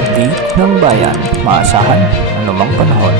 update ng bayan, maasahan anumang panahon.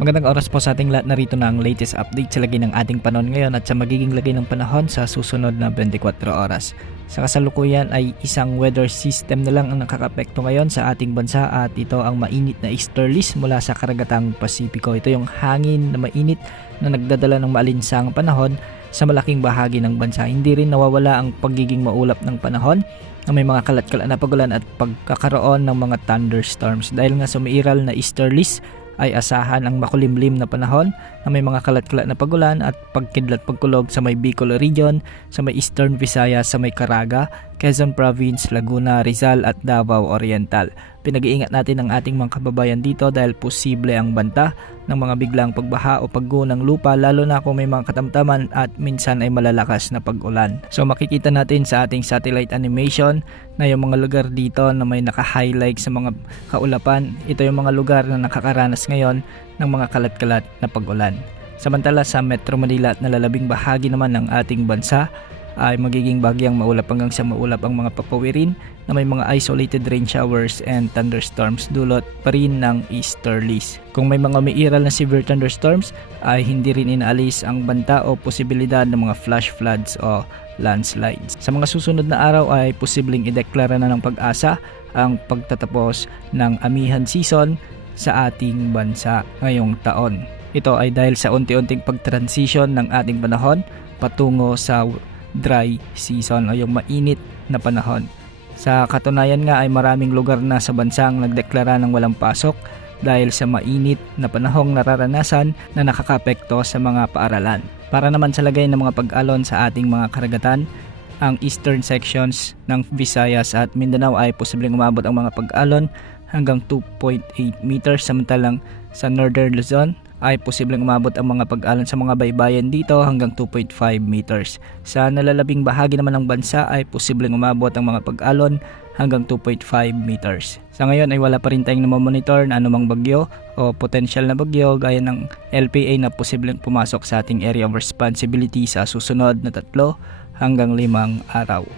Magandang oras po sa ating lahat, narito na ang latest update sa lagay ng ating panahon ngayon at sa magiging lagay ng panahon sa susunod na 24 oras. Sa kasalukuyan ay isang weather system na lang ang nakakapekto ngayon sa ating bansa at ito ang mainit na easterlies mula sa karagatang Pasipiko. Ito yung hangin na mainit na nagdadala ng maalinsangang panahon sa malaking bahagi ng bansa. Hindi rin nawawala ang pagiging maulap ng panahon na may mga kalat-kalat na pagulan at pagkakaroon ng mga thunderstorms. Dahil nga sumiiral na easterlies ay asahan ang makulimlim na panahon na may mga kalat-kalat na pagulan at pagkidlat pagkulog sa may Bicol Region, sa may Eastern Visayas, sa may Caraga, Quezon Province, Laguna, Rizal at Davao Oriental. Pinag-iingat natin ang ating mga kababayan dito dahil posible ang banta ng mga biglang pagbaha o pagguho ng lupa, lalo na kung may mga katamtaman at minsan ay malalakas na pag-ulan. So makikita natin sa ating satellite animation na yung mga lugar dito na may naka-highlight sa mga kaulapan, ito yung mga lugar na nakakaranas ngayon ng mga kalat-kalat na pag-ulan. Samantala sa Metro Manila at nalalabing bahagi naman ng ating bansa ay magiging bagyang maulap hanggang sa maulap ang mga papawirin na may mga isolated rain showers and thunderstorms dulot pa rin ng easterlies. Kung may mga umiiral na severe thunderstorms ay hindi rin inaalis ang banta o posibilidad ng mga flash floods o landslides. Sa mga susunod na araw ay posibleng ideklara na ng Pag-asa ang pagtatapos ng amihan season sa ating bansa ngayong taon. Ito ay dahil sa unti-unting pag-transition ng ating panahon patungo sa dry season o yung mainit na panahon. Sa katunayan nga ay maraming lugar na sa bansang nagdeklara ng walang pasok dahil sa mainit na panahong nararanasan na nakakapekto sa mga paaralan. Para naman sa lagay ng mga pag-alon sa ating mga karagatan, ang eastern sections ng Visayas at Mindanao ay posibleng umabot ang mga pag-alon hanggang 2.8 meters, samantalang sa northern Luzon ay posibleng umabot ang mga pag-alon sa mga baybayin dito hanggang 2.5 meters. Sa nalalabing bahagi naman ng bansa ay posibleng umabot ang mga pag-alon hanggang 2.5 meters. Sa ngayon ay wala pa rin tayong namomonitor na anumang bagyo o potential na bagyo gaya ng LPA na posibleng pumasok sa ating area of responsibility sa susunod na 3 hanggang 5 araw.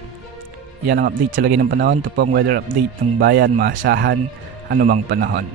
Yan ang update sa lagay ng panahon. Ito po ang weather update ng bayan, maasahan anumang panahon.